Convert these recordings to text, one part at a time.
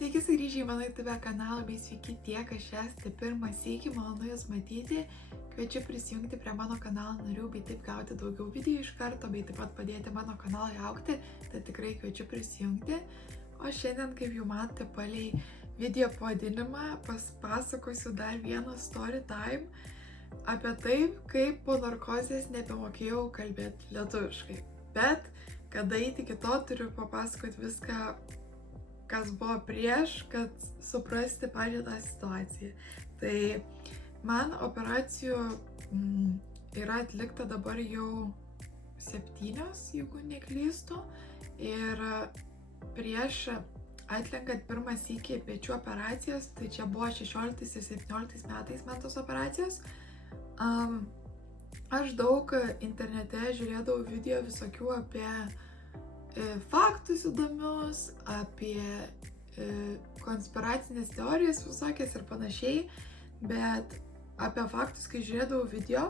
Sveiki sugrįžę į mano YouTube kanalą bei sveiki tie, kas čia esate pirmą sykį, malonu Jūs matyti. Kviečiu prisijungti prie mano kanalo narių bei taip gauti daugiau video iš karto, bei taip pat padėti mano kanalui augti, tai tikrai kviečiu prisijungti. O šiandien, kaip jau matote, palei video pavadinimą pasakosiu dar vieną story time apie tai, kaip po narkozės nebemokėjau kalbėti lietuviškai. Bet, kada eiti iki to, turiu papasakoti viską, kas buvo prieš, kad suprasti pačią tą situaciją. Tai man operacijų yra atlikta dabar jau 7, jeigu neklystu. Ir prieš atliekant pirmą sykį pečių operacijas, tai čia buvo 16 ir 17 metais man tos operacijos, aš daug internete žiūrėdavau video visokių apie faktus įdomius, apie konspiracinės teorijas visokias ir panašiai, bet apie faktus, kai žiūrėdavau video,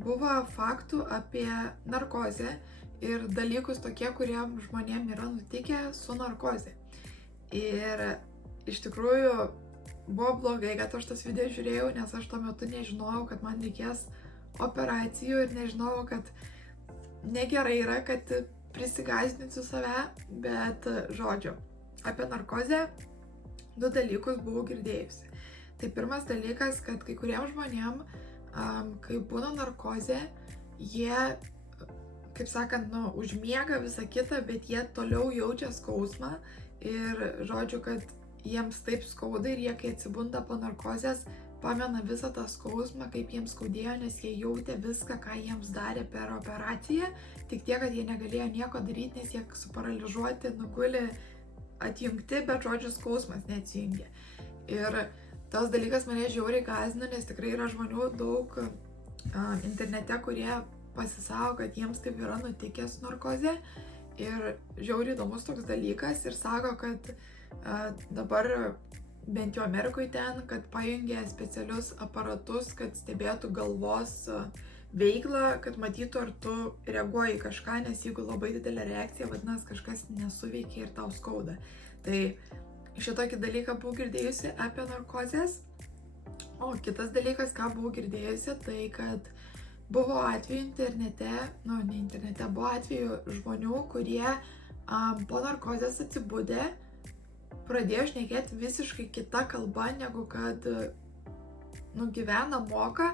buvo faktų apie narkozę ir dalykus tokie, kuriem žmonėm yra nutikę su narkoze. Ir iš tikrųjų buvo blogai, kad aš tas video žiūrėjau, nes aš tuo metu nežinojau, kad man reikės operacijų ir nežinojau, kad negerai yra, kad prisigąsdinsiu save, bet žodžiu, apie narkozę 2 dalykus buvau girdėjusi. Tai pirmas dalykas, kad kai kuriem žmonėm, kai būna narkozė, jie, kaip sakant, užmiega visą kitą, bet jie toliau jaučia skausmą ir žodžiu, kad jiems taip skauda ir jie, kai atsibunda po narkozės, pamena visą tą skausmą, kaip jiems skaudėjo, nes jie jautė viską, ką jiems darė per operaciją, tik tiek, kad jie negalėjo nieko daryti, nes jie suparalyžuoti, nugulė atjungti, bet žodžiu skausmas neatsijungė. Ir tas dalykas mane žiauriai gąsdina, nes tikrai yra žmonių daug internete, kurie pasisako, kad jiems taip yra nutikęs narkozė. Ir žiauriai įdomus toks dalykas ir sako, kad dabar bent jau Amerikoje ten, kad pajungė specialius aparatus, kad stebėtų galvos veiklą, kad matytų, ar tu reaguoji kažką, nes jeigu labai didelė reakcija, vadinasi, kažkas nesuveikia ir tau skauda. Tai šitokį dalyką buvau girdėjusi apie narkozės. O kitas dalykas, ką buvau girdėjusi, tai kad buvo atveju internete, ne internete, buvo atveju žmonių, kurie po narkozės atsibudė, pradėjo šnekėti visiškai kita kalba, negu kad gyvena, moka,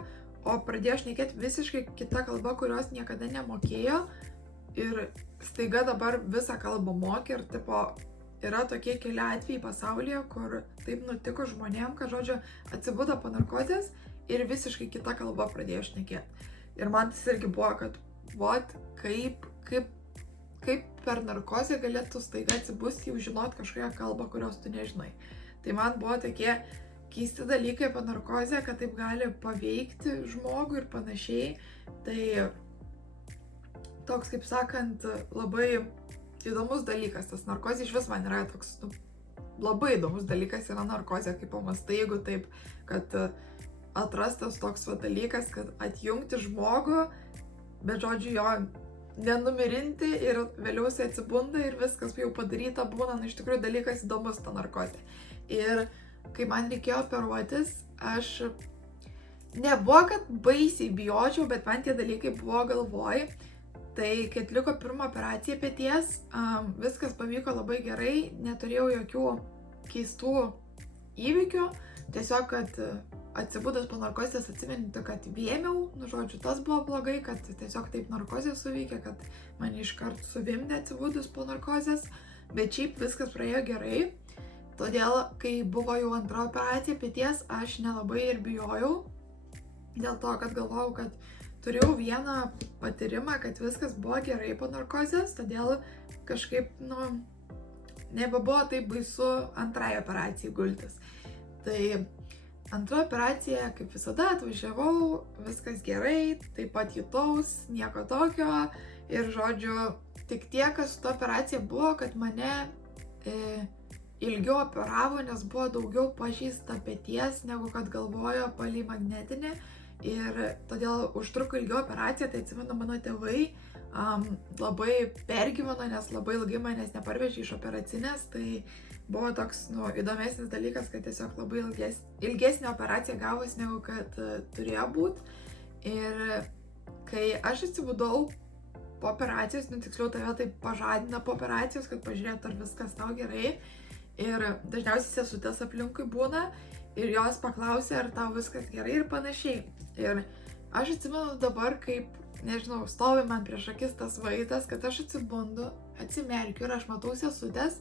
o pradėjo šnekėti visiškai kita kalba, kurios niekada nemokėjo ir staiga dabar visą kalbą mokė ir tipo yra tokie keli atvejai pasaulyje, kur taip nutiko žmonėm, kad žodžiu atsibudo po narkozės ir visiškai kita kalba pradėjo šnekėti. Ir man tas irgi buvo, kad kaip per narkozę galėtų staiga atsibusti, jau žinot kažkokią kalbą, kurios tu nežinai. Tai man buvo tokie keisti dalykai apie narkozę, kad taip gali paveikti žmogų ir panašiai. Tai toks, kaip sakant, labai įdomus dalykas. Tas narkozė iš vis man yra toks, labai įdomus dalykas yra narkozė, kaip pamastai, jeigu taip, kad atrastas toks dalykas, kad atjungti žmogų, bet žodžiu jo nenumirinti ir vėliau jis atsibunda ir viskas jau padaryta būna, iš tikrųjų dalykas įdomus ta narkozė. Ir kai man reikėjo operuotis, aš nebuvo, kad baisiai bijočiau, bet man tie dalykai buvo galvoj. Tai kai atliko pirmą operaciją peties, viskas pavyko labai gerai, neturėjau jokių keistų įvykių, tiesiog, kad atsibudus po narkozės atsiminti, kad vėmiau, žodžiu, tas buvo blogai, kad tiesiog taip narkozė suveikė, kad mane iškart suvimdė atsibudus po narkozės, bet šiaip viskas praėjo gerai. Todėl, kai buvo jau antra operacija peties, aš nelabai ir bijojau, dėl to, kad galvojau, kad turėjau vieną patyrimą, kad viskas buvo gerai po narkozės, todėl kažkaip, nebebuvo taip baisu antrai operacijai gultis. Tai antra operacija, kaip visada, atvažiavau, viskas gerai, taip pat jutaus, nieko tokio. Ir žodžiu, tik tiek, kas su ta operacija buvo, kad mane ilgiau operavo, nes buvo daugiau pažeista peties, negu kad galvojo palei magnetinį. Ir todėl užtruko ilgiau operacija, tai atsimenu mano tėvai labai pergyveno, nes labai ilgai manęs neparvežė iš operacinės, tai buvo toks, įdomesnis dalykas, kad tiesiog labai ilgesnė operacija gavosi, negu kad turėjo būti. Ir kai aš atsibudau po operacijos, tiksliau tave taip pažadina po operacijos, kad pažiūrėt, ar viskas tau gerai. Ir dažniausiai sesutės aplinkui būna ir jos paklausė, ar tau viskas gerai ir panašiai. Ir aš atsimenu dabar, kaip, nežinau, stovi man prieš akis tas vaizdas, kad aš atsibundu, atsimerkiu ir aš matau sesutės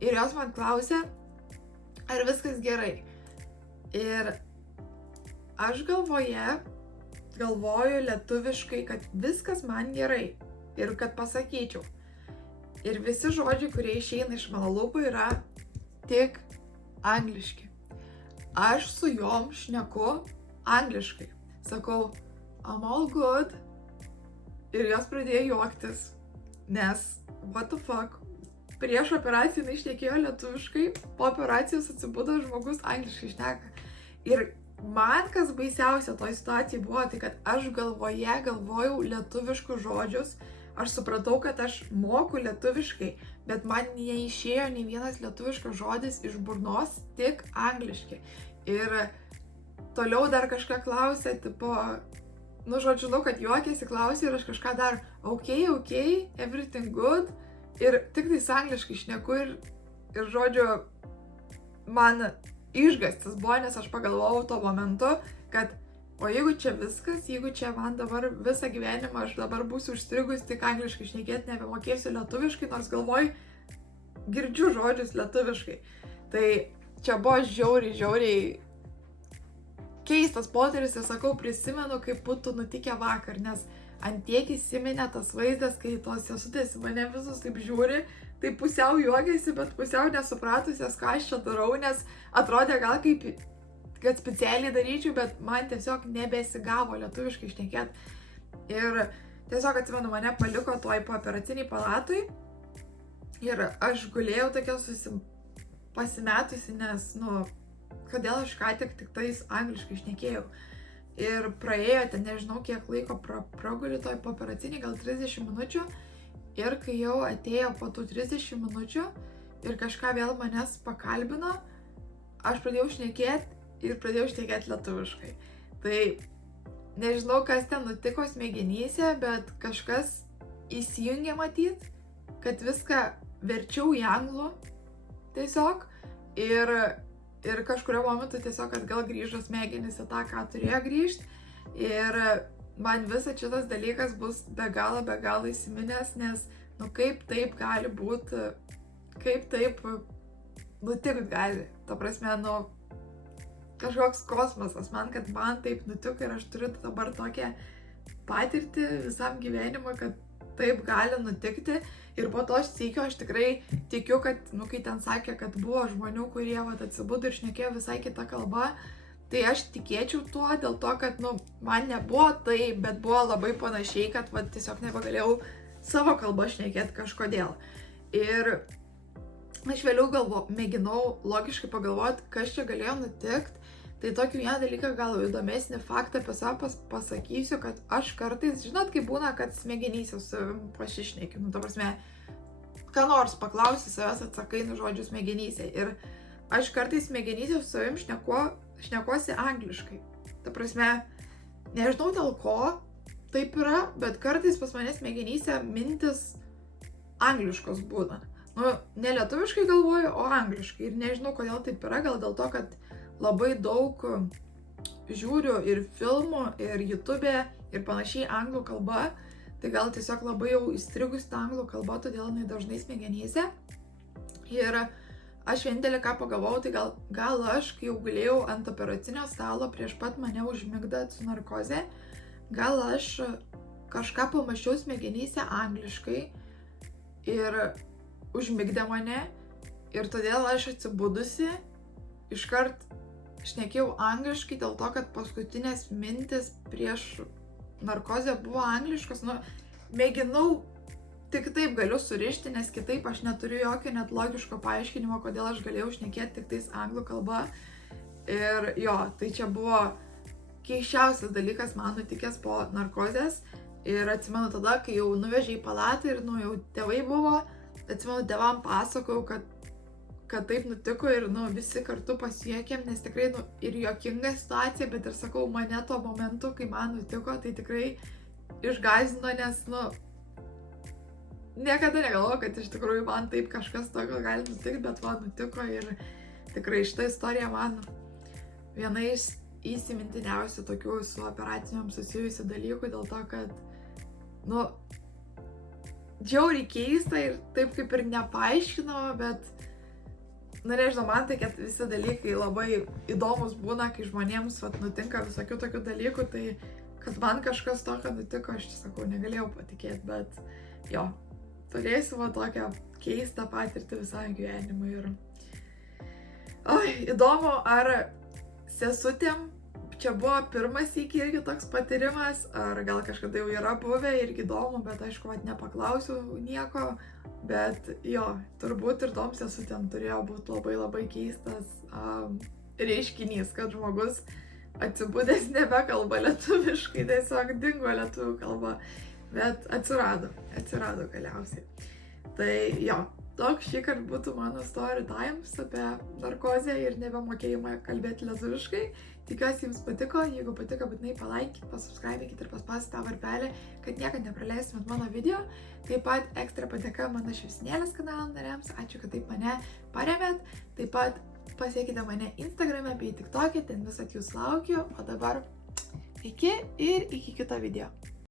ir jos man klausė, ar viskas gerai. Ir aš galvoju lietuviškai, kad viskas man gerai ir kad pasakyčiau. Ir visi žodžiai, kurie išeina iš mano lūpų, yra tik angliški. Aš su jom šneku angliškai. Sakau, I'm all good. Ir jos pradėjo juoktis, nes what the fuck. Prieš operaciją jinai šnekėjo lietuviškai, po operacijos atsibudo žmogus angliškai šneka. Ir man kas baisiausia toj situacijai buvo, tai kad aš galvojau lietuviškus žodžius, aš supratau, kad aš moku lietuviškai, bet man neišėjo nei vienas lietuviškas žodis iš burnos, tik angliški. Ir toliau dar kažką klausė, tipo, žinau, kad juokėsi, klausė ir aš kažką dar, okay, everything good. Ir tik tais angliškai šneku ir žodžiu, man išgastis buvo, nes aš pagalvojau tuo momentu, kad o jeigu čia viskas, jeigu čia man dabar visą gyvenimą aš dabar būsiu užstrigus tik angliškai šnekėti, nebemokėsiu lietuviškai, nors galvoj girdžiu žodžius lietuviškai. Tai čia buvo žiauriai keistas potyris ir sakau, prisimenu, kaip būtų nutikę vakar, nes antiek įsiminė tas vaizdas, kai tos sesutės mane visus taip žiūri, tai pusiau juokėsi, bet pusiau nesupratusias, ką aš čia darau, nes atrodė gal kaip, kad specialiai daryčiau, bet man tiesiog nebesigavo lietuviškai šnekėti. Ir tiesiog atsimenu, mane paliko toj pooperaciniai palatui ir aš gulėjau tokia pasimetusi, nes, kodėl aš ką tik tais angliškai šnekėjau. Ir praėjo ten nežinau kiek laiko praguli toj pooperaciniai, gal 30 minučių. Ir kai jau atėjo po tų 30 minučių ir kažką vėl manęs pakalbino, aš pradėjau šnekėti lietuviškai. Tai nežinau, kas ten nutiko smegenyse, bet kažkas įsijungė matyt, kad viską verčiau į anglų tiesiog. Ir kažkurio momentu tiesiog atgal grįžo smegenys į tą, ką turėjo grįžti. Ir man visas šitas dalykas bus be galo įsiminęs, nes, kaip taip gali būti, kaip taip nutikt gali. Ta prasme, kažkoks kosmosas man, kad man taip nutiko ir aš turiu dabar tokią patirtį visam gyvenimui, kad taip gali nutikti. Ir po to aš tikrai tikiu, kad, kai ten sakė, kad buvo žmonių, kurie atsibudo ir šnekėjo visai kitą kalbą, tai aš tikėčiau tuo, dėl to, kad, man nebuvo taip, bet buvo labai panašiai, kad, tiesiog nebegalėjau savo kalbą šnekėti kažkodėl. Ir aš vėliau mėginau logiškai pagalvoti, kas čia galėjo nutikti. Tai tokį vieną dalyką, gal įdomesnį faktą apie save pasakysiu, kad aš kartais, žinot, kaip būna, kad smegenyse su savim pasišneki. Ta prasme, ką nors paklausi, savęs atsakai žodžius smegenyse. Ir aš kartais smegenyse su savim šnekuosi angliškai. Ta prasme, nežinau dėl ko taip yra, bet kartais pas mane smegenyse mintis angliškos būna. Ne lietuviškai galvoju, o angliškai. Ir nežinau, kodėl taip yra, gal dėl to, kad labai daug žiūriu ir filmų, ir YouTube, ir panašiai anglų kalba, tai gal tiesiog labai jau įstrigus tą anglų kalbą, todėl jinai dažnai smegenyse. Ir aš vienintelį ką pagalvojau, tai gal aš, kai jau gulėjau ant operacinio stalo prieš pat mane užmigdant su narkoze, gal aš kažką pamačiau smegenyse angliškai ir užmigdė mane, ir todėl aš atsibudusi iškart šnekėjau angliškai dėl to, kad paskutinės mintis prieš narkozę buvo angliškos. Mėginau, tik taip galiu surišti, nes kitaip aš neturiu jokio net logiško paaiškinimo, kodėl aš galėjau šnekėti tik tais anglų kalba. Ir jo, tai čia buvo keisčiausias dalykas man nutikęs po narkozės. Ir atsimenu tada, kai jau nuvežė į palatą ir jau tėvai buvo, atsimenu, tėvam pasakojau, kad kad taip nutiko ir, visi kartu pasijuokėm, nes tikrai, ir juokinga situacija, bet ir sakau, mane tuo momentu, kai man nutiko, tai tikrai išgąsdino, nes, niekada negalvojau, kad iš tikrųjų man taip kažkas tokio gali nutikti, bet man nutiko ir tikrai šitą istoriją man viena iš įsimintiniausių tokių su operacijom susijusių dalykų, dėl to, kad, džiauriai keista ir taip kaip ir nepaaiškinama, bet, nežinau, man tai, kad visi dalykai labai įdomus būna, kai žmonėms nutinka visokių tokių dalykų, tai kad man kažkas tokio nutiko, aš sakau, negalėjau patikėti, bet jo, turėsiu tokią keistą patirtį visai gyvenimui ir... Įdomu, ar sesutėm čia buvo pirmas iki irgi toks patyrimas, ar gal kažkada jau yra buvę irgi įdomu, bet aišku, nepaklausiau nieko, bet jo, turbūt ir tom sesutėm turėjo būti labai labai keistas reiškinys, kad žmogus atsibudęs nebekalba lietuviškai, tiesiog dingo lietuvių kalba, bet atsirado galiausiai. Tai jo, toks šįkart būtų mano story times apie narkozę ir nebemokėjimą kalbėti lietuviškai. Tikiuosi jums patiko, jeigu patiko, būtinai palaikykit, pasubscribykit ir paspauskit tą varpelį, kad niekad nepraleistumėt mano video. Taip pat ekstra padėka mano šviesinėlės kanalo nariams, ačiū, kad taip mane paremėt. Taip pat pasiekite mane Instagrame bei TikTok'e, ten visat jūs laukiu, o dabar iki ir iki kito video.